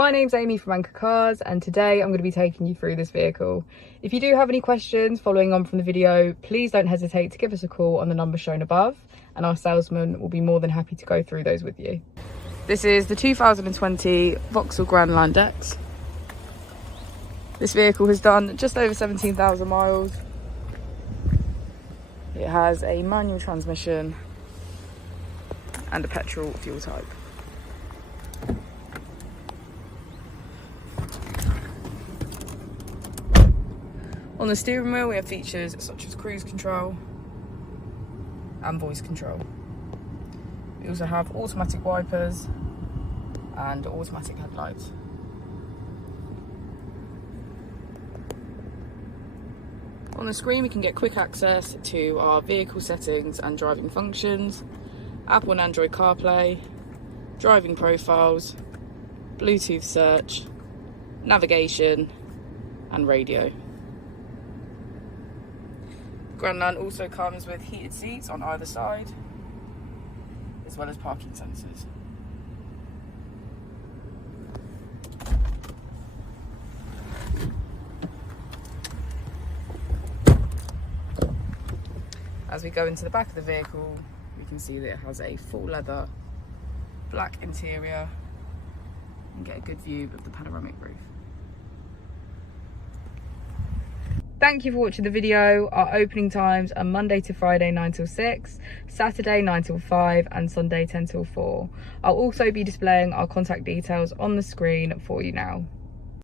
My name's Amy from Anchor Cars, and today I'm going to be taking you through this vehicle. If you do have any questions following on from the video, please don't hesitate to give us a call on the number shown above, and our salesman will be more than happy to go through those with you. This is the 2020 Vauxhall Grandland X. This vehicle has done just over 17,000 miles. It has a manual transmission and a petrol fuel type. On the steering wheel we have features such as cruise control and voice control. We also have automatic wipers and automatic headlights. On the screen we can get quick access to our vehicle settings and driving functions, Apple and Android CarPlay, driving profiles, Bluetooth search, navigation and radio. Grandland also comes with heated seats on either side, as well as parking sensors. As we go into the back of the vehicle, we can see that it has a full leather black interior and get a good view of the panoramic roof. Thank you for watching the video. Our opening times are Monday to Friday 9 till 6, Saturday 9 till 5 and Sunday 10 till 4. I'll also be displaying our contact details on the screen for you now.